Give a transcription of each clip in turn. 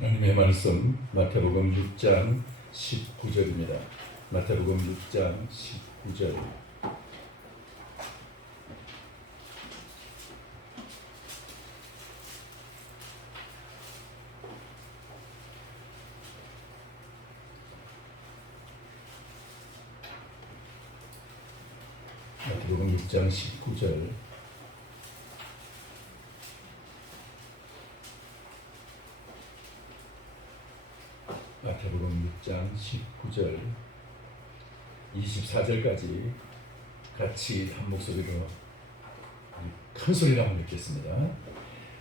하나님의 말씀 마태복음 6장 19절입니다. 마태복음 6장 19절. 마태복음 6장 19절. 마태복음 6장 19절 24절까지 같이 한 목소리로 큰 소리로 한번 읽겠습니다.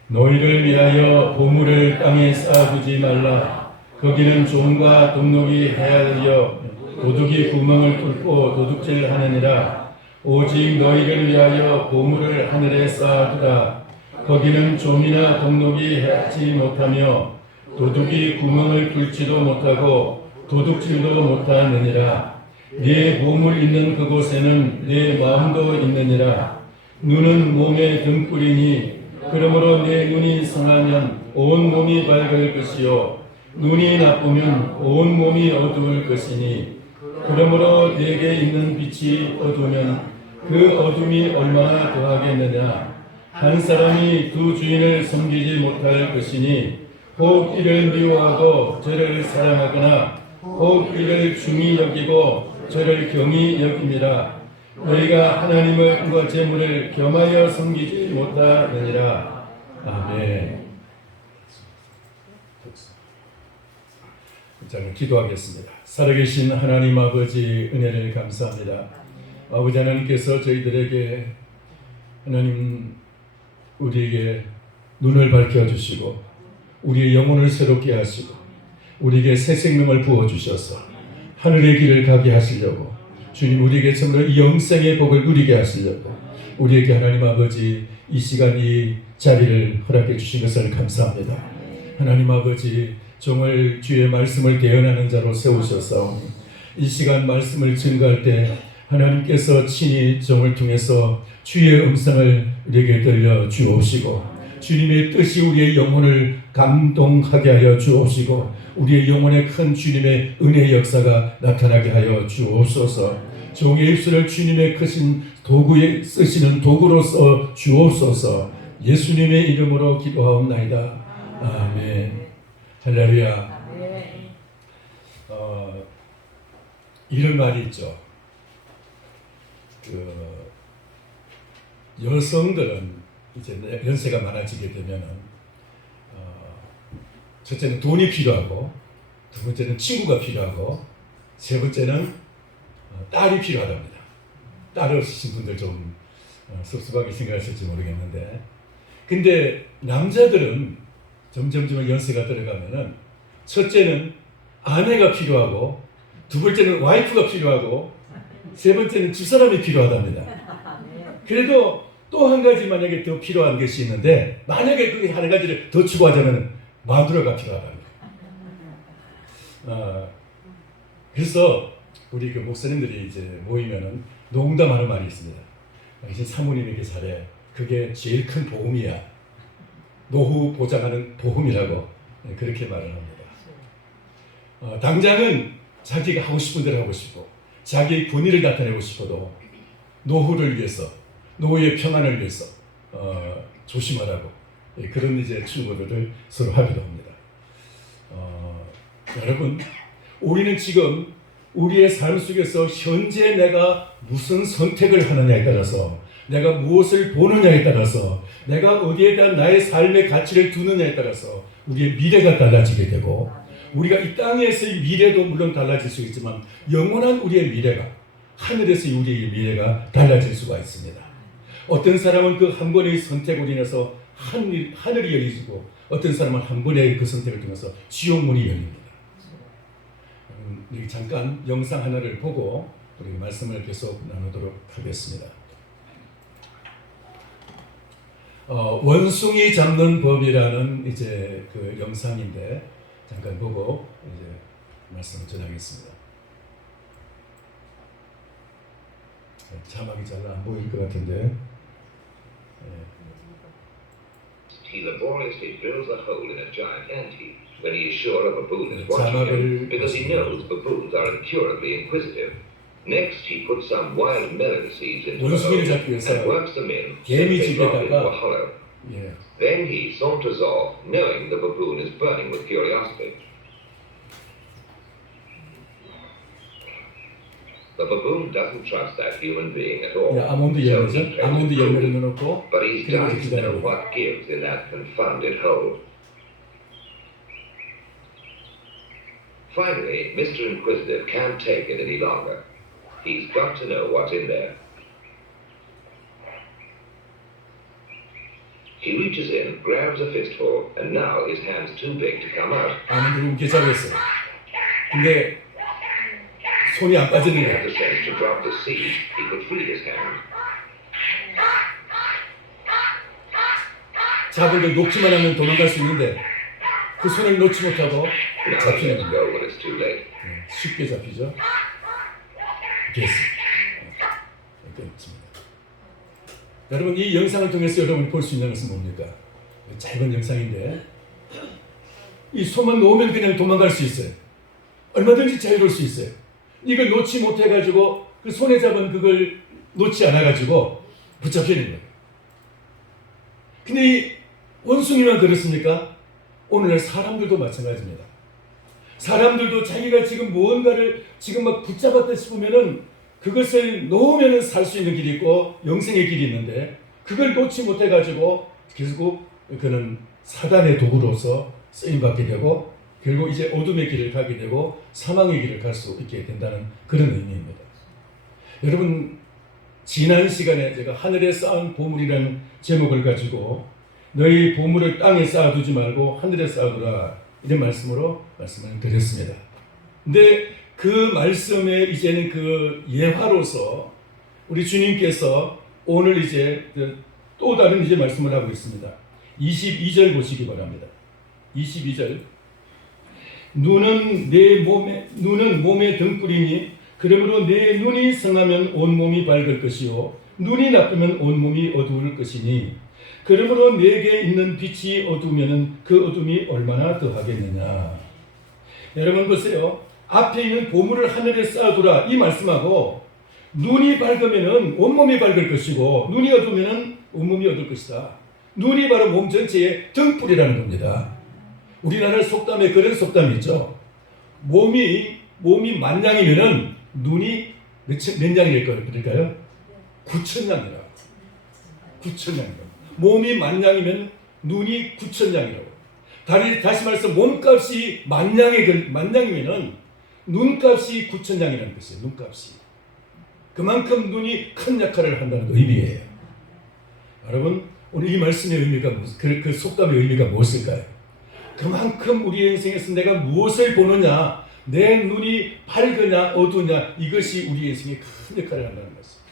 너희를 위하여 보물을 땅에 쌓아두지 말라. 거기는 종과 동록이 헤아려 도둑이 구멍을 뚫고 도둑질하느니라. 오직 너희를 위하여 보물을 하늘에 쌓아두라. 거기는 종이나 동록이 해하지 못하며 도둑이 구멍을 뚫지도 못하고 도둑질도 못하느니라. 네 보물 있는 그곳에는 네 마음도 있느니라. 눈은 몸의 등불이니 그러므로 내 눈이 성하면 온 몸이 밝을 것이요 눈이 나쁘면 온 몸이 어두울 것이니 그러므로 내게 있는 빛이 어두우면 그 어둠이 얼마나 더하겠느냐. 한 사람이 두 주인을 섬기지 못할 것이니 혹 이를 미워하고 저를 사랑하거나 혹 이를 중히 여기고 저를 경히 여김이라. 너희가 하나님을 그 재물을 겸하여 섬기지 못하느니라. 아멘. 자, 기도하겠습니다. 살아계신 하나님 아버지, 은혜를 감사합니다. 아버지 하나님께서 저희들에게 하나님 우리에게 눈을 밝혀주시고 우리의 영혼을 새롭게 하시고 우리에게 새 생명을 부어주셔서 하늘의 길을 가게 하시려고 주님 우리에게 정말 영생의 복을 누리게 하시려고 우리에게 하나님 아버지 이 시간 이 자리를 허락해 주신 것을 감사합니다. 하나님 아버지 종을 주의 말씀을 대언하는 자로 세우셔서 이 시간 말씀을 증거할 때 하나님께서 친히 종을 통해서 주의 음성을 우리에게 들려 주옵시고 주님의 뜻이 우리의 영혼을 감동하게 하여 주옵시고 우리의 영혼에 큰 주님의 은혜의 역사가 나타나게 하여 주옵소서. 종의 입술을 주님의 크신 도구에 쓰시는 도구로서 주옵소서. 예수님의 이름으로 기도하옵나이다. 아멘. 할렐루야. 이런 말이 있죠. 여성들은 이제 연세가 많아지게 되면은 첫째는 돈이 필요하고 두 번째는 친구가 필요하고 세 번째는 딸이 필요하답니다. 딸 없으신 분들 좀 섭섭하게 생각하실지 모르겠는데 근데 남자들은 점점 연세가 들어가면은 첫째는 아내가 필요하고 두 번째는 와이프가 필요하고 세 번째는 두 사람이 필요하답니다. 그래도 또 한 가지 만약에 더 필요한 것이 있는데 만약에 그게 한 가지를 더 추구하자면 마누라가 필요하답니다. 그래서 우리 그 목사님들이 이제 모이면은 농담하는 말이 있습니다. 당신 사모님에게 잘해. 그게 제일 큰 보험이야. 노후 보장하는 보험이라고 그렇게 말을 합니다. 당장은 자기가 하고 싶은 대로 하고 싶고 자기의 권위를 나타내고 싶어도 노후를 위해서 노후의 평안을 위해서 조심하라고 그런 이제 충고들을 서로 하기도 합니다. 여러분, 우리는 지금 우리의 삶 속에서 현재 내가 무슨 선택을 하느냐에 따라서 내가 무엇을 보느냐에 따라서 내가 어디에 대한 나의 삶의 가치를 두느냐에 따라서 우리의 미래가 달라지게 되고 우리가 이 땅에서의 미래도 물론 달라질 수 있지만 영원한 우리의 미래가 하늘에서의 우리의 미래가 달라질 수가 있습니다. 어떤 사람은 그 한 번의 선택으로 인해서 하늘이 열리고 어떤 사람은 한 번의 그 선택을 통해서 지옥문이 열립니다. 잠깐 영상 하나를 보고 우리 말씀을 계속 나누도록 하겠습니다. 원숭이 잡는 법이라는 이제 그 영상인데 잠깐 보고 이제 말씀을 전하겠습니다. 자막이 잘 안 보일 것 같은데. He laboriously drills a hole in a giant ant heap when he is sure a baboon is watching him, 자막을 because he knows baboons are incurably inquisitive. Next, he puts some wild melon seeds into the 원숭이를 hole 잡기 위해서 and works them in, 개미 simply drop into a 집에다가 hollow. 예, Then he saunters off, knowing the baboon is burning with curiosity. The baboon doesn't trust that human being at all, 예, 아몬드 so 열매죠. he plays 아몬드 it 열매를 cool. 넣어놓고 But he's 그리고 dying to know 기다려요. what gives in that confounded hole. Finally, Mr. Inquisitive can't take it any longer. He's got to know what's in there. He reaches in, grabs a fistful, and now his hand's too big to come out. 아몬드를 움켜 잡았어요. 근데 손이 안 빠지는 He had 거예요. the sense to drop the seed. He could free his hand. 잡은 걸 놓기만 하면 도망갈 수 있는데 그 손을 놓지 못하고 Now he 잡히는 lets 거예요. go when it's too late. 예, 쉽게 잡히죠. 됐습니다. 끝입니다. 여러분 이 영상을 통해서 여러분이 볼 수 있는 것은 뭡니까? 짧은 영상인데 이 손만 놓으면 그냥 도망갈 수 있어요. 얼마든지 자유로울 수 있어요. 이걸 놓지 못해가지고 그 손에 잡은 그걸 놓지 않아가지고 붙잡히는 거예요. 근데 이 원숭이만 그렇습니까? 오늘날 사람들도 마찬가지입니다. 사람들도 자기가 지금 무언가를 지금 막 붙잡았다 싶으면은 그것을 놓으면은 살 수 있는 길이 있고 영생의 길이 있는데 그걸 놓지 못해가지고 결국 그는 사단의 도구로서 쓰임받게 되고 결국 이제 어둠의 길을 가게 되고 사망의 길을 갈 수 있게 된다는 그런 의미입니다. 여러분 지난 시간에 제가 하늘에 쌓은 보물이라는 제목을 가지고 너희 보물을 땅에 쌓아두지 말고 하늘에 쌓아두라 이런 말씀으로 말씀을 드렸습니다. 근데 그 말씀에 이제는 그 예화로서 우리 주님께서 오늘 이제 또 다른 이제 말씀을 하고 있습니다. 22절 보시기 바랍니다. 22절 눈은 몸의 등불이니 그러므로 내 눈이 성하면 온몸이 밝을 것이요 눈이 나쁘면 온몸이 어두울 것이니 그러므로 내게 있는 빛이 어두우면 그 어둠이 얼마나 더하겠느냐. 여러분 보세요. 앞에 있는 보물을 하늘에 쌓아두라 이 말씀하고 눈이 밝으면 온몸이 밝을 것이고 눈이 어두우면 온몸이 어두울 것이다. 눈이 바로 몸 전체의 등불이라는 겁니다. 우리나라 속담에 그런 속담이 있죠. 몸이 만냥이면은 눈이 몇 냥일 거일까요? 9천냥이라고. 9천냥이라고. 몸이 만냥이면 눈이 9천냥이라고. 다시 말해서 몸값이 만냥이면은 눈값이 9천냥이라는 것이에요. 눈값이. 그만큼 눈이 큰 역할을 한다는 의미예요. 여러분, 오늘 이 말씀의 의미가 그 속담의 의미가 무엇일까요? 그만큼 우리 인생에서 내가 무엇을 보느냐, 내 눈이 밝으냐 어두냐 이것이 우리 인생에 큰 역할을 한다는 것입니다.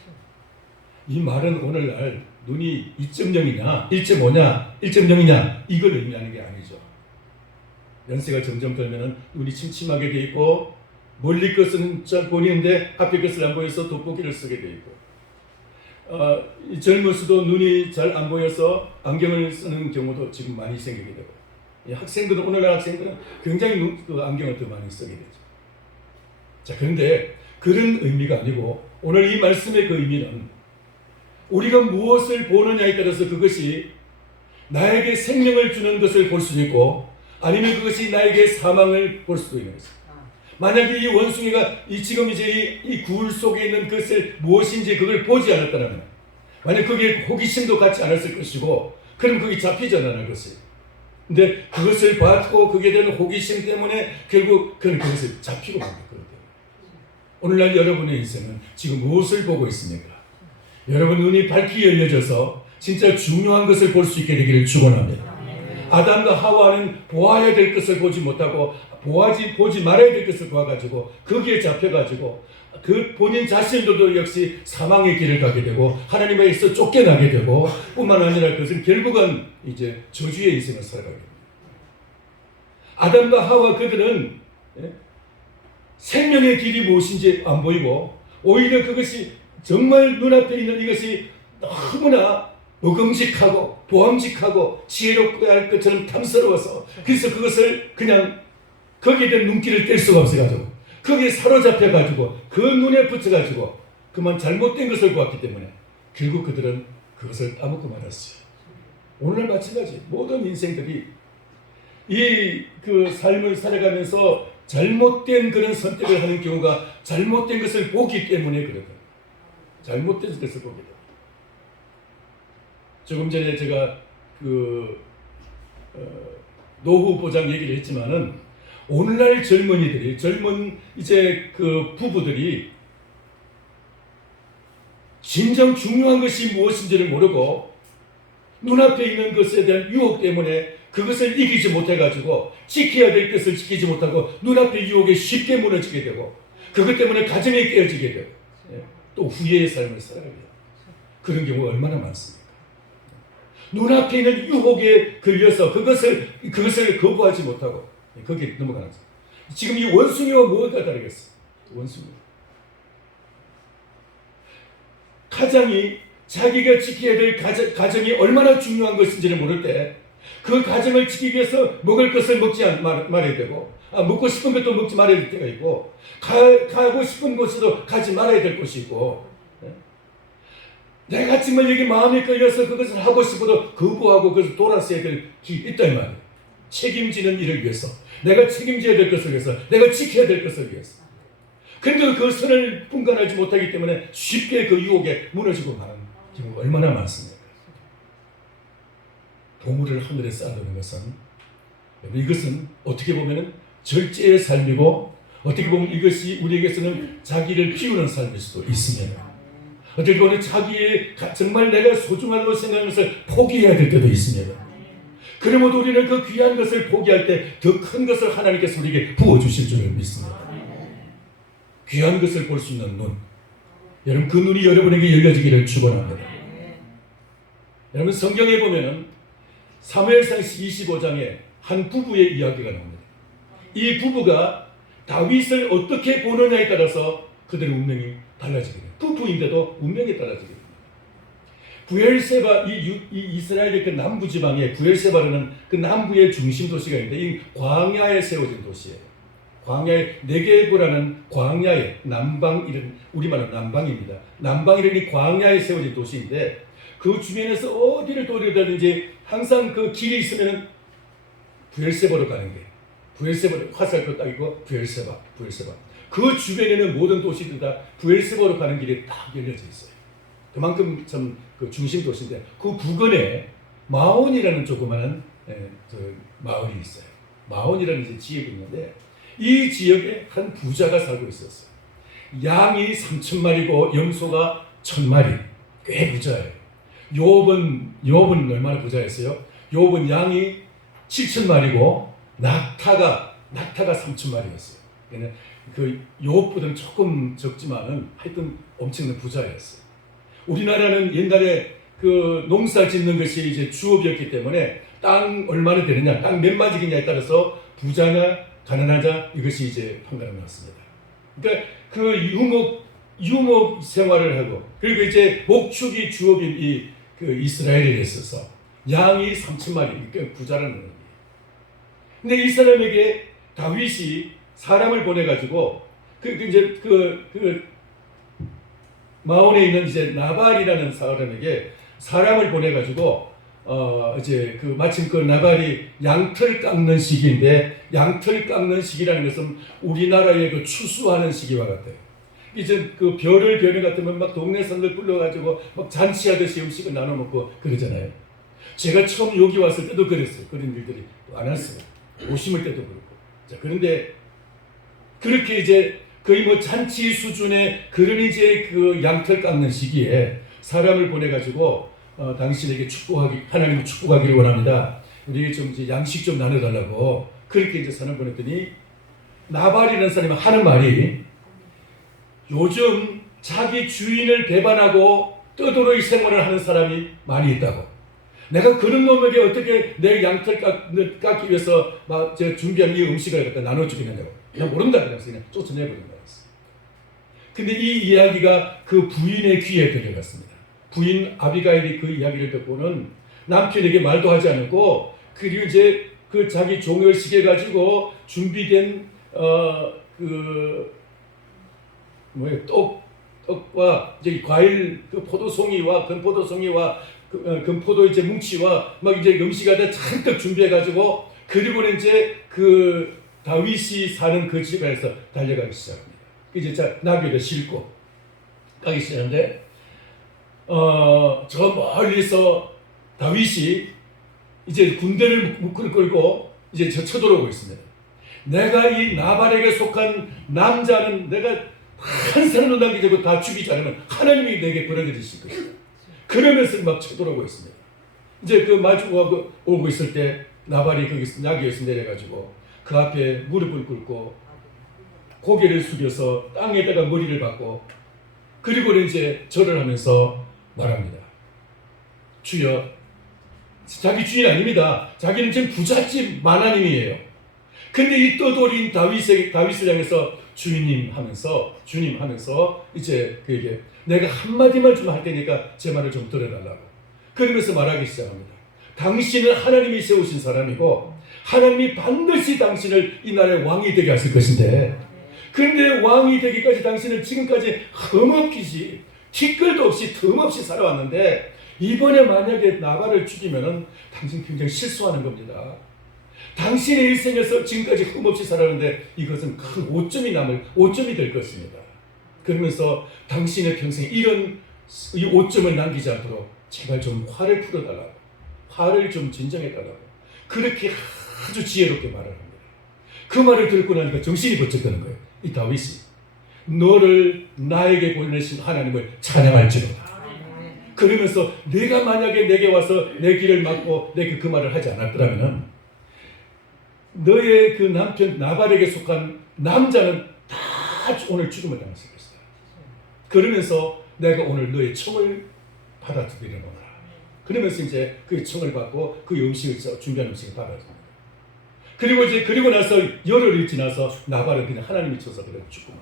이 말은 오늘날 눈이 2.0이냐 1.5냐 1.0이냐 이걸 의미하는 게 아니죠. 연세가 점점 들면은 눈이 침침하게 돼 있고 멀리 것은 잘 보이는데 앞에 것을 안 보여서 돋보기를 쓰게 돼 있고 젊어서도 눈이 잘 안 보여서 안경을 쓰는 경우도 지금 많이 생기게 되고 학생들은 오늘날 학생들은 굉장히 안경을 더 많이 쓰게 되죠. 자, 그런데 그런 의미가 아니고 오늘 이 말씀의 그 의미는 우리가 무엇을 보느냐에 따라서 그것이 나에게 생명을 주는 것을 볼 수도 있고 아니면 그것이 나에게 사망을 볼 수도 있는 것입니다. 만약에 이 원숭이가 지금 이제 이 굴 속에 있는 것을 무엇인지 그걸 보지 않았다면 만약 그게 호기심도 갖지 않았을 것이고 그럼 그게 잡히지 않을 것이에요. 근데 그것을 받고 그게 되는 호기심 때문에 결국 그는 그것을 잡히고 맙니다. 오늘날 여러분의 인생은 지금 무엇을 보고 있습니까? 여러분 눈이 밝게 열려져서 진짜 중요한 것을 볼 수 있게 되기를 축원합니다. 아담과 하와는 보아야 될 것을 보지 못하고 보지 말아야 될 것을 봐가지고 거기에 잡혀가지고 그 본인 자신들도 역시 사망의 길을 가게 되고 하나님에게서 쫓겨나게 되고 뿐만 아니라 그것은 결국은 이제 저주의 인생을 살아가게 됩니다. 아담과 하와 그들은 생명의 길이 무엇인지 안 보이고 오히려 그것이 정말 눈앞에 있는 이것이 너무나 먹음직하고 보암직하고 지혜롭고 할 것처럼 탐스러워서 그래서 그것을 그냥 거기에 대한 눈길을 뗄 수가 없어가지고 거기에 사로잡혀가지고 그 눈에 붙여가지고 그만 잘못된 것을 보았기 때문에 결국 그들은 그것을 따먹고 말았어요. 오늘날 마찬가지 모든 인생들이 이 그 삶을 살아가면서 잘못된 그런 선택을 하는 경우가 잘못된 것을 보기 때문에 그러거든요. 잘못된 것을 보게 돼요. 조금 전에 제가 노후 보장 얘기를 했지만은 오늘날 젊은이들이 젊은 이제 그 부부들이 진정 중요한 것이 무엇인지를 모르고 눈앞에 있는 것에 대한 유혹 때문에 그것을 이기지 못해가지고 지켜야 될 것을 지키지 못하고 눈앞의 유혹에 쉽게 무너지게 되고 그것 때문에 가정이 깨어지게 되고 또 후회의 삶을 살아가게 돼요. 그런 경우가 얼마나 많습니까? 눈앞에 있는 유혹에 걸려서 그것을 거부하지 못하고 거기에 넘어가는 거예요. 지금 이 원숭이와 뭐가 다르겠어요? 원숭이. 가장이 자기가 지켜야 될 가정이 얼마나 중요한 것인지를 모를 때 그 가정을 지키기 위해서 먹을 것을 먹지 말아야 되고 먹고 싶은 것도 먹지 말아야 될 때가 있고 가고 싶은 곳에도 가지 말아야 될 곳이고 내가 정말 여기 마음이 끌려서 그것을 하고 싶어도 거부하고 그것을 돌아서야 될 길이 있다 이 말이에요. 책임지는 일을 위해서 내가 책임져야 될 것을 위해서 내가 지켜야 될 것을 위해서 그런데 그 선을 분간하지 못하기 때문에 쉽게 그 유혹에 무너지고 마는 경우가 얼마나 많습니까? 보물을 하늘에 쌓아두는 것은 이것은 어떻게 보면 절제의 삶이고 어떻게 보면 이것이 우리에게서는 자기를 비우는 삶일 수도 있습니다. 어떻게 보면 자기의 정말 내가 소중하다고 생각하는 것을 포기해야 될 때도 있습니다. 그러므로 우리는 그 귀한 것을 포기할 때 더 큰 것을 하나님께서 우리에게 부어주실 줄을 믿습니다. 귀한 것을 볼 수 있는 눈, 여러분 그 눈이 여러분에게 열려지기를 축원합니다. 여러분 성경에 보면은 사무엘상 25장에 한 부부의 이야기가 나옵니다. 이 부부가 다윗을 어떻게 보느냐에 따라서 그들의 운명이 달라지게 돼요. 부부인데도 운명이 달라지게 됩니다. 부엘세바 이 이스라엘의 그 남부 지방에 부엘세바라는 그 남부의 중심 도시가 있는데 이 광야에 세워진 도시예요. 광야의 네게브라는 광야의 남방 이런 우리말로 남방입니다. 남방이라는 이 광야에 세워진 도시인데 그 주변에서 어디를 돌아다니든지 항상 그 길이 있으면 부엘세바로 가는 게 부엘세바로 화살표 딱이고 부엘세바 그 주변에는 모든 도시들 다 부엘세바로 가는 길이 딱 열려져 있어요. 그만큼 참 그 중심 도시인데 그 부근에 마온이라는 조그마한 마을이 있어요. 마온이라는 이제 지역이 있는데 이 지역에 한 부자가 살고 있었어요. 양이 3,000마리고 염소가 1,000마리. 꽤 부자예요. 욥은 얼마나 부자였어요? 욥은 양이 7,000마리고 낙타가 3,000마리였어요. 그 욥보다는 조금 적지만은 하여튼 엄청난 부자였어요. 우리나라는 옛날에 그 농사 짓는 것이 이제 주업이었기 때문에 땅 얼마나 되느냐, 땅 몇 마디냐에 따라서 부자냐 가난하자 이것이 이제 판가름 났습니다. 그러니까 그 유목 생활을 하고 그리고 이제 목축이 주업인 그 이스라엘에 있어서 양이 3,000마리 그러니까 부자라는 거예요. 근데 이 사람에게 다윗이 사람을 보내가지고 그 마온에 있는 이제 나발이라는 사람에게 사람을 보내가지고 이제 그 마침 그 나발이 양털 깎는 시기인데 양털 깎는 시기라는 것은 우리나라의 그 추수하는 시기와 같아요. 이제 그 별을 같으면 막 동네 사람들 불러가지고 막 잔치하듯이 음식을 나눠 먹고 그러잖아요. 제가 처음 여기 왔을 때도 그랬어요. 그런 일들이 안 했어요. 옷 심을 때도 그렇고. 자, 그런데 그렇게 이제 거의 뭐 잔치 수준의 그런 이제 그 양털 깎는 시기에 사람을 보내가지고 당신에게 하나님이 축복하기를 원합니다. 우리 좀 이제 양식 좀 나눠달라고 그렇게 이제 사람 보냈더니 나발이라는 사람이 하는 말이 요즘 자기 주인을 배반하고 떠돌이 생활을 하는 사람이 많이 있다고. 내가 그런 놈에게 어떻게 내 양털 깎기 위해서 막 제가 준비한 이 음식을 갖다 나눠주겠냐고. 그냥 모른다 그래서 그냥 쫓아내버린 거였어. 근데 이 이야기가 그 부인의 귀에 들려갔습니다. 부인 아비가일이 그 이야기를 듣고는 남편에게 말도 하지 않고 그리고 이제 그 자기 종을 시켜 가지고 준비된 떡과 이제 과일 그 포도송이와 건포도송이와 건포도 이제 뭉치와 막 이제 음식을 잔뜩 준비해 가지고 그리고는 이제 그 다윗이 사는 그 집에서 달려가기 시작합니다. 이제 나귀를 싣고 가기 시작하는데 저 멀리서 다윗이 이제 군대를 끌고 이제 쳐들어오고 있습니다. 내가 이 나발에게 속한 남자는 내가 한 사람도 남기지 다 죽이지 않으면 하나님이 내게 벌어들이실 것이다. 그러면서 막 쳐들어오고 있습니다. 이제 그 마주고 오고 있을 때 나발이 거기서 나귀에서 내려가지고 그 앞에 무릎을 꿇고 고개를 숙여서 땅에다가 머리를 박고 그리고는 이제 절을 하면서 말합니다. 주여, 자기 주인 아닙니다. 자기는 지금 부잣집 마나님이에요. 근데 이 떠돌인 다윗을 향해서 주님 하면서 이제 그에게 내가 한마디만 좀 할 테니까 제 말을 좀 들어달라고 그러면서 말하기 시작합니다. 당신은 하나님이 세우신 사람이고 하나님이 반드시 당신을 이 나라의 왕이 되게 하실 것인데 그런데 왕이 되기까지 당신은 지금까지 흠없이 티끌도 없이 틈없이 살아왔는데 이번에 만약에 나발을 죽이면은 당신 굉장히 실수하는 겁니다. 당신의 일생에서 지금까지 흠없이 살았는데 이것은 큰 오점이 될 것입니다. 그러면서 당신의 평생 이런 이 오점을 남기지 않도록 제발 좀 화를 풀어달라고, 화를 좀 진정해달라고 그렇게 아주 지혜롭게 말을 합니다. 그 말을 듣고 나니까 정신이 번쩍 드는 거예요. 이 다윗이 너를 나에게 보내신 하나님을 찬양할지로다. 그러면서 내가 만약에 내게 와서 내 길을 막고 내게 그 말을 하지 않았더라면 너의 그 남편 나발에게 속한 남자는 다 오늘 죽음을 당했을 것이다. 그러면서 내가 오늘 너의 청을 받아들이려노라. 그러면서 이제 그 청을 받고 그 음식을 준비한 음식을 받아줍니다. 그리고 나서 열흘이 지나서 나발은 그냥 하나님이 쳐서 그냥 죽고만.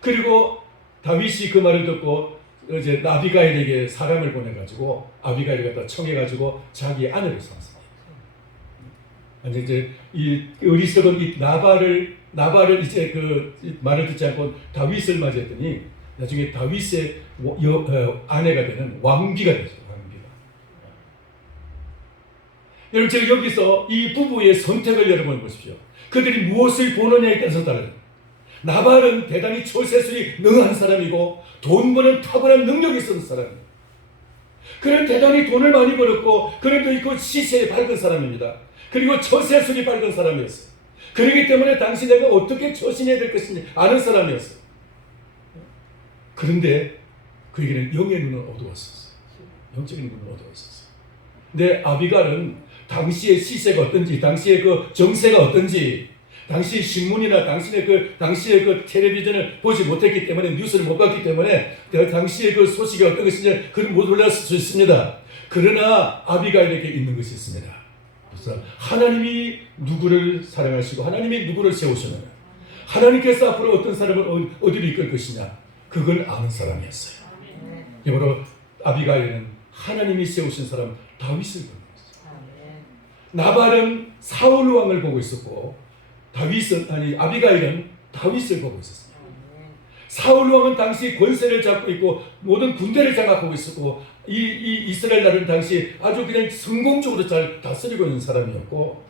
그리고 다윗이 그 말을 듣고 이제 아비가일에게 사람을 보내가지고 아비가일을 갖다 청해가지고 자기 아내를 삼습니다. 이제 이 어리석은 이 나발을 이제 그 말을 듣지 않고 다윗을 맞이했더니 나중에 다윗의 아내가 되는 왕비가 되죠. 왕비가. 여러분 제가 여기서 이 부부의 선택을 여러분 보십시오. 그들이 무엇을 보느냐에 따라서 다릅니다. 나발은 대단히 처세술이 능한 사람이고 돈 버는 탁월한 능력이 있었던 사람입니다. 그는 대단히 돈을 많이 벌었고 그는 또 시세에 밝은 사람입니다. 그리고 처세술이 밝은 사람이었어요. 그렇기 때문에 당시 내가 어떻게 처신해야 될 것인지 아는 사람이었어요. 그런데 그에게는 영의 눈은 어두웠었어요. 영적인 눈은 어두웠었어요. 근데 아비갈은 당시의 시세가 어떤지, 당시의 그 정세가 어떤지, 당시 신문이나 당시의 그 텔레비전을 보지 못했기 때문에 뉴스를 못 봤기 때문에 당시의 그 소식이 어떤 것인지 그걸 못 몰랐을 수 있습니다. 그러나 아비갈에게 있는 것이 있습니다. 그래서 하나님이 누구를 사랑하시고 하나님이 누구를 세우시느냐, 하나님께서 앞으로 어떤 사람을 어디로 이끌 것이냐, 그걸 아는 사람이었어요. 바로 아비갈은 하나님이 세우신 사람 다윗을 보고 있어요. 나발은 사울 왕을 보고 있었고 아비가일은 다윗을 보고 있었습니다. 사울 왕은 당시 권세를 잡고 있고 모든 군대를 장악하고 있었고 이 이스라엘 나라는 당시 아주 그냥 성공적으로 잘 다스리고 있는 사람이었고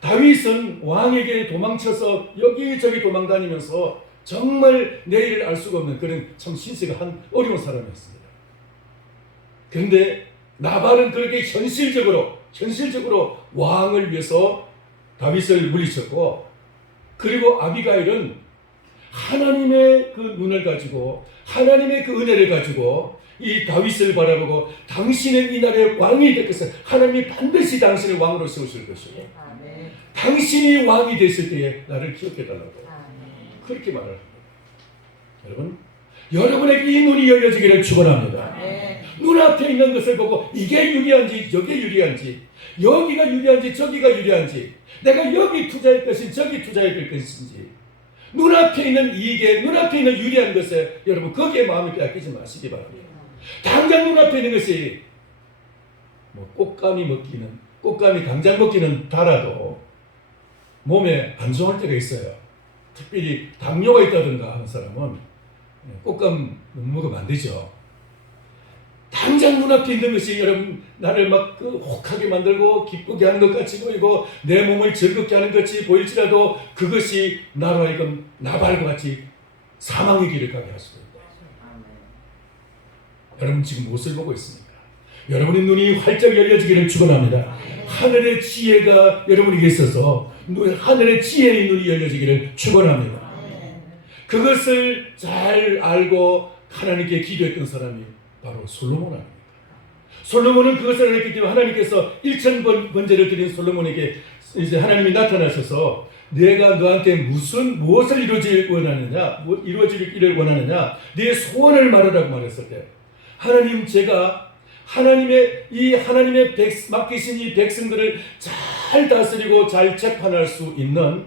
다윗은 왕에게 도망쳐서 여기저기 도망다니면서 정말 내일을 알 수가 없는 그런 참 신세가 한 어려운 사람이었습니다. 그런데 나발은 그렇게 현실적으로 왕을 위해서 다윗을 물리쳤고 그리고 아비가일은 하나님의 그 눈을 가지고 하나님의 그 은혜를 가지고 이 다윗을 바라보고 당신은 이 나라의 왕이 될 것을 하나님이 반드시 당신을 왕으로 세우실 것이고 당신이 왕이 됐을 때에 나를 기억해달라고 그렇게 말을 합니다. 여러분, 여러분에게 이 눈이 열려지기를 축원합니다. 눈앞에 있는 것을 보고 이게 유리한지 저게 유리한지 여기가 유리한지 저기가 유리한지 내가 여기 투자할 것인지 저기 투자할 것인지 눈앞에 있는 이익에 눈앞에 있는 유리한 것에 여러분 거기에 마음을 빼앗기지 마시기 바랍니다. 당장 눈앞에 있는 것이 뭐 꽃감이 당장 먹기는 달아도 몸에 안 좋을 때가 있어요. 특별히 당뇨가 있다든가 하는 사람은 꽃감 먹으면 안 되죠. 당장 눈앞에 있는 것이 여러분 나를 막 혹하게 만들고 기쁘게 하는 것 같이 보이고 내 몸을 즐겁게 하는 것 같이 보일지라도 그것이 나로 하여금 나발과 같이 사망의 길을 가게 할 수도 있다. 여러분 지금 무엇을 보고 있습니까? 여러분의 눈이 활짝 열려지기를 축원합니다. 하늘의 지혜가 여러분에게 있어서 하늘의 지혜의 눈이 열려지기를 축원합니다. 그것을 잘 알고 하나님께 기도했던 사람이 바로 솔로몬 아닙니까? 솔로몬은 그것을 알았기 때문에 하나님께서 1000번제를 드린 솔로몬에게 이제 하나님이 나타나셔서 내가 너한테 무엇을 이루어지기를 원하느냐 네 소원을 말하라고 말했을 때 하나님 제가 하나님의 맡기신 이 백성들을 잘 다스리고 잘 재판할 수 있는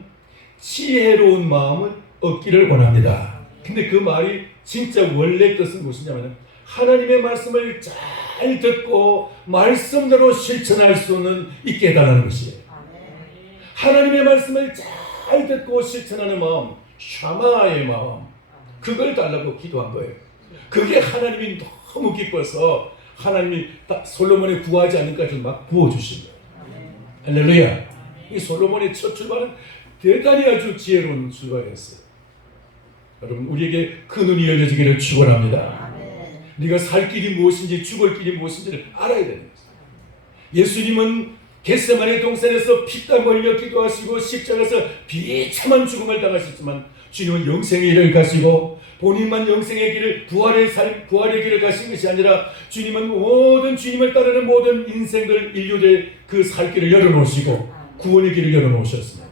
지혜로운 마음을 얻기를 원합니다. 근데 그 말이 진짜 원래 뜻은 무엇이냐면 하나님의 말씀을 잘 듣고 말씀대로 실천할 수는 있게 해달라는 것이에요. 하나님의 말씀을 잘 듣고 실천하는 마음, 샤마의 마음, 그걸 달라고 기도한 거예요. 그게 하나님이 너무 기뻐서 하나님이 솔로몬이 구하지 않는 까지 막 부어주신 거예요. 할렐루야. 이 솔로몬의 첫 출발은 대단히 아주 지혜로운 출발이었어요. 여러분 우리에게 그 눈이 열려지기를 축원합니다. 네가 살 길이 무엇인지 죽을 길이 무엇인지를 알아야 되는 것입니다. 예수님은 겟세마네 동산에서 피땀 흘려 기도하시고 십자가에서 비참한 죽음을 당하셨지만 주님은 영생의 길을 가시고 본인만 영생의 길을 부활의 길을 가신 것이 아니라 주님은 모든 주님을 따르는 모든 인생들 인류의 그 살 길을 열어놓으시고 구원의 길을 열어놓으셨습니다.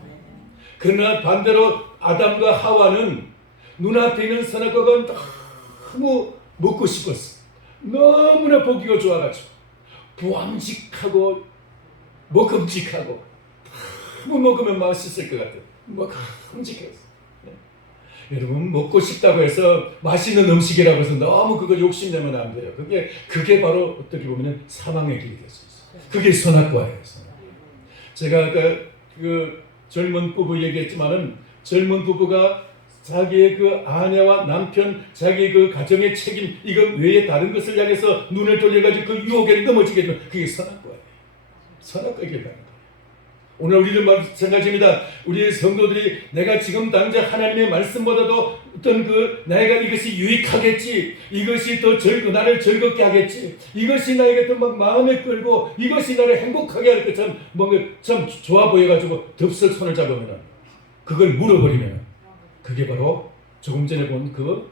그러나 반대로 아담과 하와는 눈앞에 있는 선악과가 너무 먹고 싶었어. 너무나 보기가 좋아가지고 부함직하고 먹음직하고 너무 먹으면 맛있을 것 같아요. 먹음직했어. 여러분 먹고 싶다고 해서 맛있는 음식이라고 해서 너무 그거 욕심내면 안 돼요. 그게 바로 어떻게 보면 사망의 길이 될 수 있어요. 그게 선악과예요. 제가 아까 그 젊은 부부 얘기했지만은 젊은 부부가 자기의 그 아내와 남편, 자기 그 가정의 책임 이거 외에 다른 것을 향해서 눈을 돌려가지고 그 유혹에 넘어지게 되면 그게 선악과예요. 선악과에 가는 거예요. 오늘 우리들 마찬가지입니다. 우리의 성도들이 내가 지금 당장 하나님의 말씀보다도 어떤 내가 이것이 유익하겠지, 이것이 더 나를 즐겁게 하겠지, 이것이 나에게 더 막 마음에 끌고 이것이 나를 행복하게 할 것처럼 뭔가 참 좋아 보여가지고 덥석 손을 잡으면 그걸 물어버리면 그게 바로 조금 전에 본 그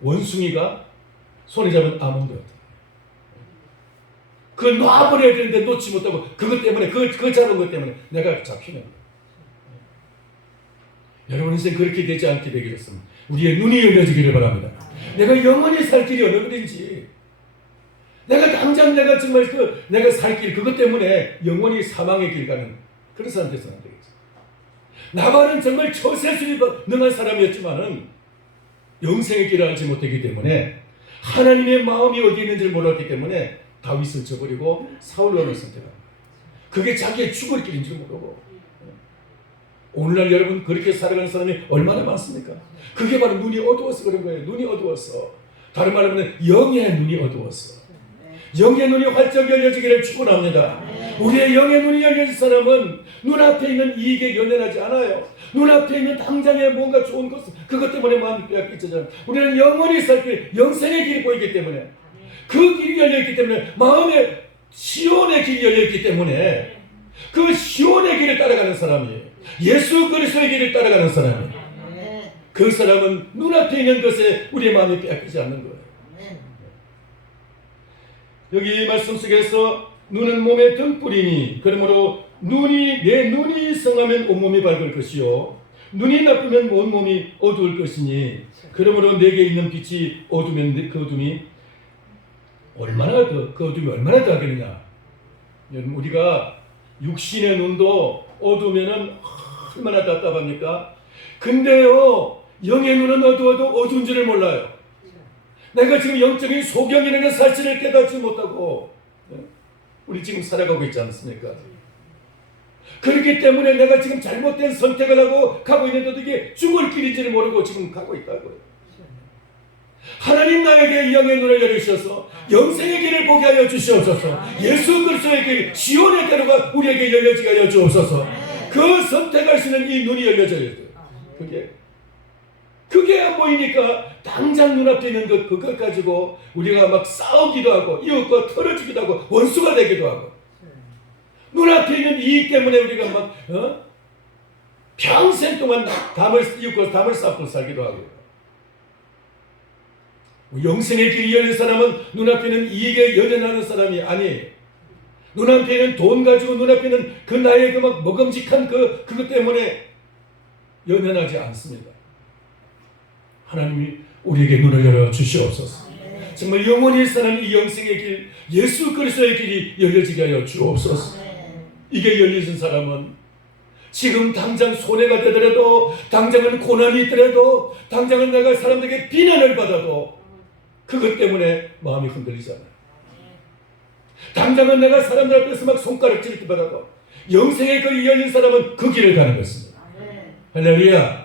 원숭이가 손에 잡은 아몬드였다. 그걸 놔버려야 되는데 놓지 못하고 그것 때문에 그 잡은 것 때문에 내가 잡히는 거예요. 여러분 인생 그렇게 되지 않게 되기를 우리의 눈이 열려지기를 바랍니다. 내가 영원히 살 길이 어느 길인지 내가 당장 내가 정말 내가 살 길 그것 때문에 영원히 사망의 길 가는 그런 사람 되서는 안 되겠죠. 나발은 정말 처세술이 능한 사람이었지만은 영생의 길을 알지 못했기 때문에 하나님의 마음이 어디 있는지를 몰랐기 때문에 다윗을 저버리고 사울왕을 선택합니다. 그게 자기의 죽을 길인 줄 모르고 오늘날 여러분 그렇게 살아가는 사람이 얼마나 많습니까? 그게 바로 눈이 어두워서 그런 거예요. 눈이 어두워서 다른 말로 하면 영의 눈이 어두웠어. 영의 눈이 활짝 열려지기를 축원합니다. 우리의 영의 눈이 열려진 사람은 눈앞에 있는 이익에 연연하지 않아요. 눈앞에 있는 당장의 뭔가 좋은 것 그것 때문에 마음이 빼앗기잖아요. 우리는 영원히 살 길, 영생의 길이 보이기 때문에 그 길이 열려있기 때문에 마음에 시온의 길이 열려있기 때문에 그 시온의 길을 따라가는 사람이에요. 예수 그리스도의 길을 따라가는 사람이에요. 그 사람은 눈앞에 있는 것에 우리의 마음이 빼앗기지 않는 거예요. 여기 말씀 속에서 눈은 몸의 등불이니 그러므로 내 눈이 성하면 온몸이 밝을 것이요 눈이 나쁘면 온몸이 어두울 것이니 그러므로 내게 있는 빛이 어두면 그 어둠이 얼마나 더 하겠느냐. 우리가 육신의 눈도 어두우면은 얼마나 답답합니까? 근데요 영의 눈은 어두워도 어두운 줄을 몰라요. 내가 지금 영적인 소경이라는 사실을 깨닫지 못하고 우리 지금 살아가고 있지 않습니까? 그렇기 때문에 내가 지금 잘못된 선택을 하고 가고 있는데도 이게 죽을 길인지를 모르고 지금 가고 있다고요. 하나님 나에게 이 영의 눈을 열으셔서 영생의 길을 보게 하여 주시옵소서. 예수 그리스도의 길 시온의 대로가 우리에게 열려지게 하여 주옵소서. 그 선택할 수 있는 이 눈이 열려져야 돼요. 그게 안 보이니까 당장 눈앞에 있는 그것 가지고 우리가 막 싸우기도 하고 이웃과 틀어지기도 하고 원수가 되기도 하고 눈앞에 있는 이익 때문에 우리가 막 평생 동안 이웃과 담을 쌓고 살기도 하고. 영생의 길이 열린 사람은 눈앞에 있는 이익에 연연하는 사람이 아니에요. 눈앞에 있는 돈 가지고 눈앞에 있는 그 나의 그 막 먹음직한 그것 때문에 연연하지 않습니다. 하나님이 우리에게 눈을 열어 주시옵소서. 정말 영원히 사는 이 영생의 길, 예수 그리스도의 길이 열려지게 하여 주옵소서. 이게 열리신 사람은 지금 당장 손해가 되더라도, 당장은 고난이 있더라도, 당장은 내가 사람들에게 비난을 받아도 그것 때문에 마음이 흔들리잖아요. 당장은 내가 사람들 앞에서 막 손가락질 받아도 영생의 길이 열린 사람은 그 길을 가는 것입니다. 할렐루야.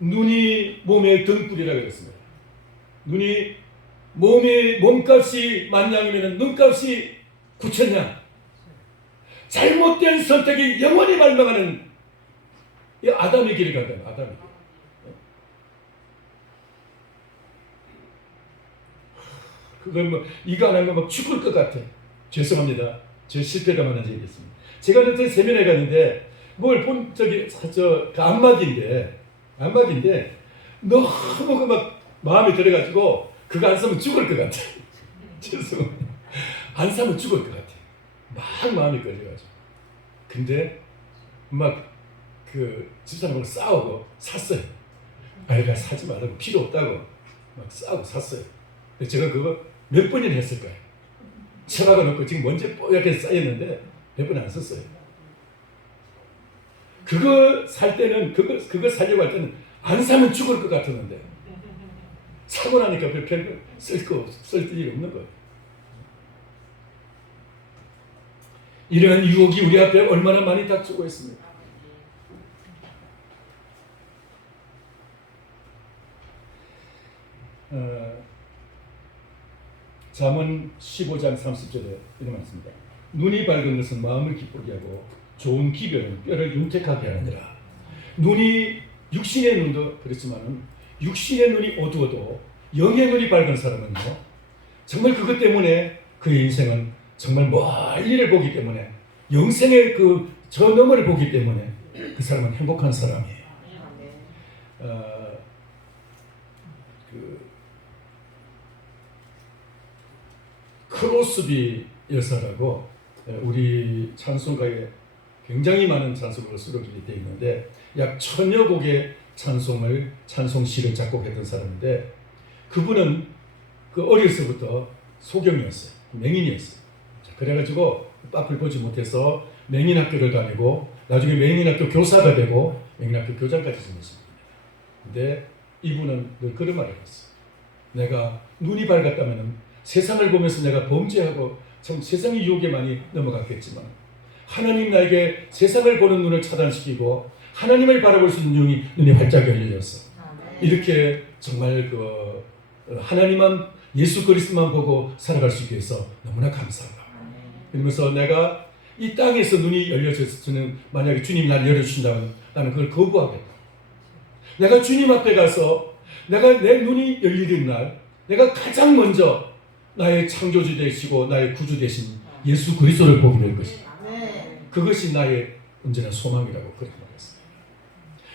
눈이 몸의 등불이라 그랬습니다. 눈이 몸값이 10,000냥이면 눈값이 9,000냥. 잘못된 선택이 영원히 발망하는 이 아담의 길을 간다는 아담의 길. 그걸 뭐 이거 안 하면 막 죽을 것 같아. 죄송합니다. 저 실패가 많은지 얘기했습니다. 제가 그때 세면에 갔는데 뭘 본 그 안마기인데 너무 막 마음에 들어가지고 그거 안 사면 죽을 것 같아. 죄송합니다. 안 사면 죽을 것 같아. 막 마음이 끌려가지고. 근데 막 그 집사람하고 싸우고 샀어요. 아이가 사지 말라고 필요 없다고 막 싸우고 샀어요. 근데 제가 그거 몇 번이나 했을 거예요. 쳐박아 놓고 지금 먼지 뽀얗게 쌓였는데 몇 번 안 썼어요. 그거 살 때는 그거 살려고 할 때는 안 사면 죽을 것 같았는데 사고 나니까 별로 쓸 일이 없는 거예요. 이러한 유혹이 우리 앞에 얼마나 많이 닥치고 있습니다. 잠언 15장 30절에 이런 말씀입니다. 눈이 밝은 것은 마음을 기쁘게 하고 좋은 기별은 뼈를 윤택하게 하느니라. 눈이 육신의 눈도 그렇지만은 육신의 눈이 어두워도 영의 눈이 밝은 사람은요, 정말 그것 때문에 그의 인생은 정말 멀리를 보기 때문에 영생의 저 너머를 보기 때문에 그 사람은 행복한 사람이에요. 크로스비 여사라고 우리 찬송가에 굉장히 많은 찬송을 수록이 되어 있는데 약 1000여 곡의 찬송시를 작곡했던 사람인데 그분은 그 어려서부터 소경이었어요. 맹인이었어요. 그래가지고 앞을 보지 못해서 맹인학교를 다니고 나중에 맹인학교 교사가 되고 맹인학교 교장까지 지냈습니다. 근데 이분은 늘 그런 말을 했어요. 내가 눈이 밝았다면 세상을 보면서 내가 범죄하고 참 세상의 유혹에 많이 넘어갔겠지만 하나님 나에게 세상을 보는 눈을 차단시키고 하나님을 바라볼 수 있는 눈이 활짝 열려졌어. 이렇게 정말 하나님만 예수 그리스도만 보고 살아갈 수 있게 해서 너무나 감사합니다. 그러면서 내가 이 땅에서 눈이 열려졌으면 만약에 주님 날 열어주신다면 나는 그걸 거부하겠다. 내가 주님 앞에 가서 내가 내 눈이 열리는 날 내가 가장 먼저 나의 창조주 되시고 나의 구주 되신 예수 그리스도를 보게 될 것이다. 그것이 나의 언제나 소망이라고 그렇게 말했습니다.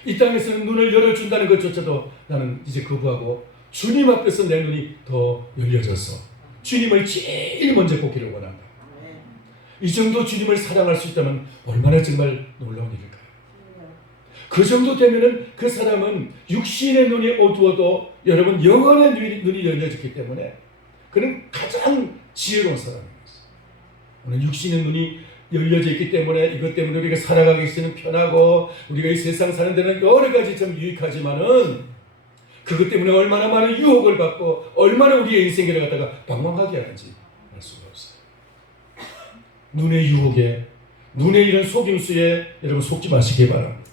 이 땅에서는 눈을 열어준다는 것조차도 나는 이제 거부하고 주님 앞에서 내 눈이 더 열려져서 주님을 제일 먼저 보기를 원한다. 이 정도 주님을 사랑할 수 있다면 얼마나 정말 놀라운 일일까요? 그 정도 되면은 그 사람은 육신의 눈이 어두워도 여러분 영혼의 눈이 열려졌기 때문에 그는 가장 지혜로운 사람입니다. 오늘 육신의 눈이 열려져 있기 때문에 이것 때문에 우리가 살아가기 위해서는 편하고 우리가 이 세상 사는 데는 여러 가지 좀 유익하지만은 그것 때문에 얼마나 많은 유혹을 받고 얼마나 우리의 인생을 갖다가 방황하게 하는지 알 수가 없어요. 눈의 유혹에, 눈의 이런 속임수에 여러분 속지 마시기 바랍니다.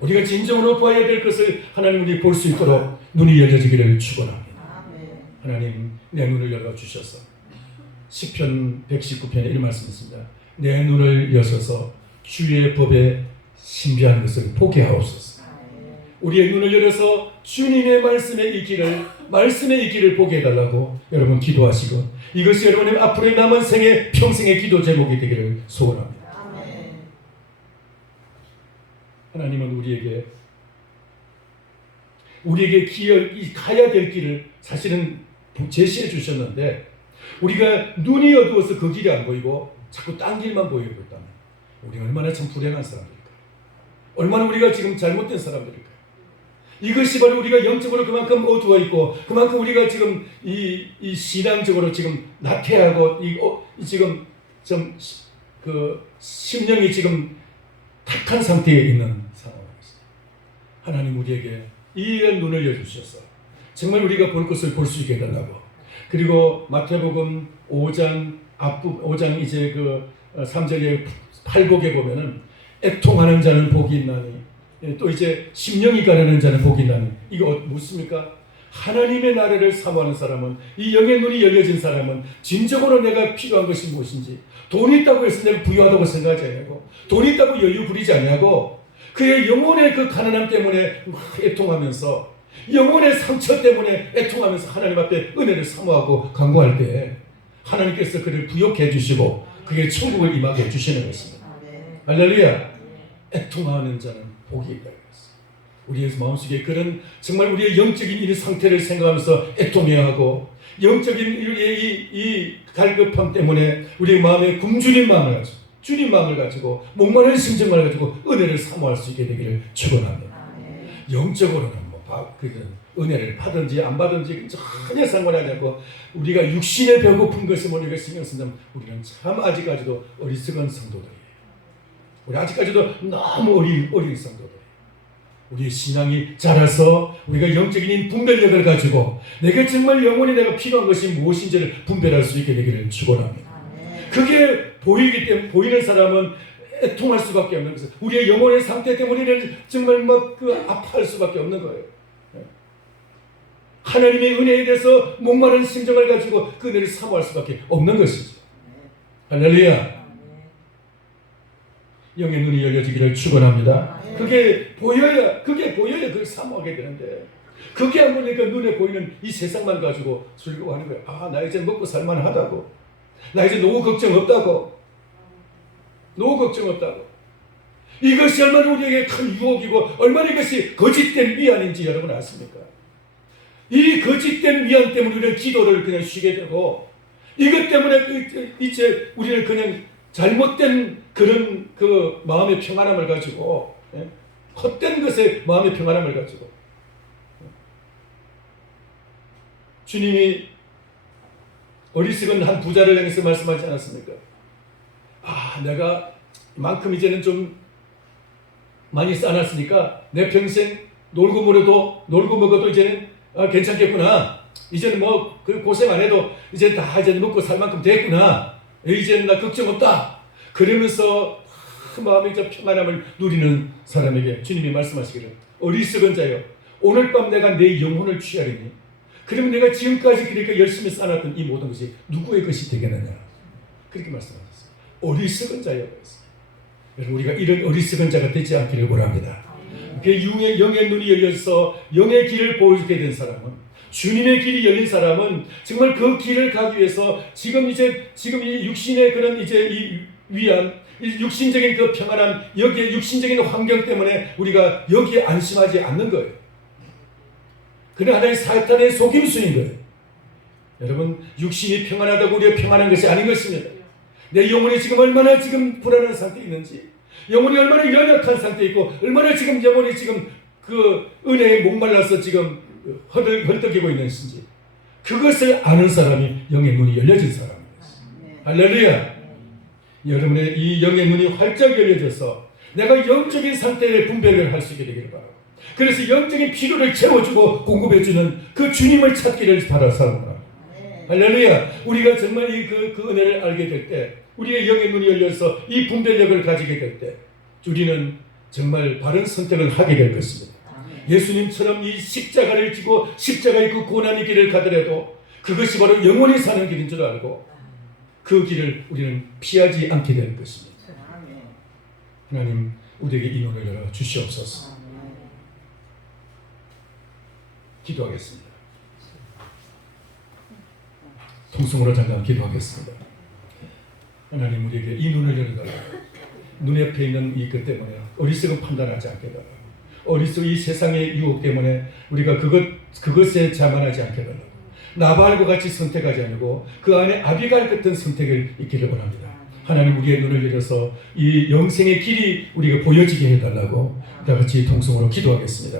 우리가 진정으로 봐야 될 것을 하나님 우리 볼 수 있도록 눈이 열려지기를 축원합니다. 하나님 내 눈을 열어주셔서 시편 119편에 이런 말씀이 있습니다. 내 눈을 여셔서 주의 법에 신비한 것을 보게 하옵소서. 우리의 눈을 열어서 주님의 말씀의 이 길을 보게 해달라고 여러분 기도하시고, 이것이 여러분의 앞으로의 남은 생의 평생의 기도 제목이 되기를 소원합니다. 하나님은 우리에게 가야 될 길을 사실은 제시해 주셨는데, 우리가 눈이 어두워서 그 길이 안 보이고 자꾸 딴 길만 보이고 있다면 우리 얼마나 참 불행한 사람들일까? 얼마나 우리가 지금 잘못된 사람들일까? 이것이 바로 우리가 영적으로 그만큼 어두워 있고, 그만큼 우리가 지금 이 신앙적으로 지금 나태하고 지금 좀 심령이 지금 탁한 상태에 있는 상황입니다. 하나님 우리에게 이런 눈을 여주셔서 정말 우리가 볼 것을 볼 수 있게 해달라고. 그리고 마태복음 5장 이제 3절에 팔복에 보면은 애통하는 자는 복이 있나니, 또 이제 심령이 가라는 자는 복이 있나니, 이거 무엇입니까? 하나님의 나라를 사모하는 사람은, 이 영의 눈이 열려진 사람은 진정으로 내가 필요한 것이 무엇인지, 돈이 있다고 해서 내가 부유하다고 생각하지 아니하고, 돈이 있다고 여유 부리지 아니하고, 그의 영혼의 그 가난함 때문에 막 애통하면서, 영혼의 상처 때문에 애통하면서 하나님 앞에 은혜를 사모하고 간구할 때 하나님께서 그를 부욕해 주시고 그의 천국을 임하게 해주시는 것입니다. 할렐루야. 애통하는 자는 복이 있다. 우리의 마음속에 그런 정말 우리의 영적인 이 상태를 생각하면서 애통해야 하고, 영적인 이 갈급함 때문에 우리의 마음에 굶주린 마음을 가지고, 주님 마음을 가지고, 목마른 심정을 가지고 은혜를 사모할 수 있게 되기를 축원합니다. 영적으로는 은혜를 받든지 안 받든지 전혀 상관하지 않고, 우리가 육신에 배고픈 것을 우리가 신경 쓴다면 우리는 참 아직까지도 어리석은 성도들이에요. 우리 아직까지도 너무 어린 성도들이에요. 우리의 신앙이 자라서 우리가 영적인 분별력을 가지고 내가 정말 영원히 내가 필요한 것이 무엇인지를 분별할 수 있게 되기를 축원합니다. 그게 보이기 때문에, 보이는 사람은 애통할 수밖에 없는 것은 우리의 영혼의 상태 때문에 정말 막 아파할 수밖에 없는 거예요. 하나님의 은혜에 대해서 목마른 심정을 가지고 그 은혜를 사모할 수밖에 없는 것이죠. 할렐루야. 영의 눈이 열려지기를 축원합니다. 그게 보여야 그걸 사모하게 되는데, 그게 안 보니까 눈에 보이는 이 세상만 가지고 즐거워하는 거예요. 아, 나 이제 먹고 살만하다고, 나 이제 노후 걱정 없다고. 이것이 얼마나 우리에게 큰 유혹이고 얼마나 이것이 거짓된 위안인지 여러분 아십니까? 이 거짓된 위안 때문에 우리는 기도를 그냥 쉬게 되고, 이것 때문에 이제 우리는 그냥 잘못된 그런 마음의 평안함을 가지고, 헛된 것에 마음의 평안함을 가지고, 주님이 어리석은 한 부자를 향해서 말씀하지 않았습니까? 아, 내가 이만큼 이제는 좀 많이 쌓아놨으니까 내 평생 놀고 먹어도 이제는 괜찮겠구나. 이제는 뭐 고생 안 해도 이제 다 이제 먹고 살 만큼 됐구나. 이제는 나 걱정 없다. 그러면서 마음의 평안함을 누리는 사람에게 주님이 말씀하시기를, 어리석은 자여, 오늘 밤 내가 내 영혼을 취하리니, 그러면 내가 지금까지 그러니까 열심히 쌓아놨던 이 모든 것이 누구의 것이 되겠느냐. 그렇게 말씀하셨어요. 어리석은 자여. 여러분, 우리가 이런 어리석은 자가 되지 않기를 바랍니다. 그 영의 눈이 열려서 영의 길을 보여주게 된 사람은, 주님의 길이 열린 사람은 정말 그 길을 가기 위해서 지금 이 육신의 그런 이제 이 위안, 이 육신적인 그 평안함, 여기에 육신적인 환경 때문에 우리가 여기에 안심하지 않는 거예요. 그는 하나의 사탄의 속임수인 거예요. 여러분, 육신이 평안하다고 우리가 평안한 것이 아닌 것입니다. 내 영혼이 지금 얼마나 지금 불안한 상태에 있는지, 영혼이 얼마나 연약한 상태에 있고, 얼마나 지금 영혼이 지금 그 은혜에 목말라서 지금 헐떡이고 있는지, 그것을 아는 사람이 영의 눈이 열려진 사람입니다. 할렐루야. 여러분의 이 영의 눈이 활짝 열려져서 내가 영적인 상태의 분별을 할 수 있게 되기를 바랍니다. 그래서 영적인 필요를 채워주고 공급해주는 그 주님을 찾기를 바라사오나. 할렐루야. 우리가 정말 그 은혜를 알게 될 때, 우리의 영의 눈이 열려서 이 분별력을 가지게 될 때, 우리는 정말 바른 선택을 하게 될 것입니다. 예수님처럼 이 십자가를 지고 십자가의 그 고난의 길을 가더라도 그것이 바로 영원히 사는 길인 줄 알고 그 길을 우리는 피하지 않게 될 것입니다. 하나님, 우리에게 이 눈을 열어 주시옵소서. 기도하겠습니다. 통성으로 잠깐 기도하겠습니다. 하나님, 우리에게 이 눈을 열어달라고. 눈 옆에 있는 이것 때문에 어리석은 판단하지 않게 달라고. 어리석은 이 세상의 유혹 때문에 우리가 그것에 자만하지 않게 달라고. 나발과 같이 선택하지 아니고 그 안에 아비갈 같은 선택을 있기를 원합니다. 하나님, 우리의 눈을 열어서 이 영생의 길이 우리가 보여지게 해달라고 다 같이 통성으로 기도하겠습니다.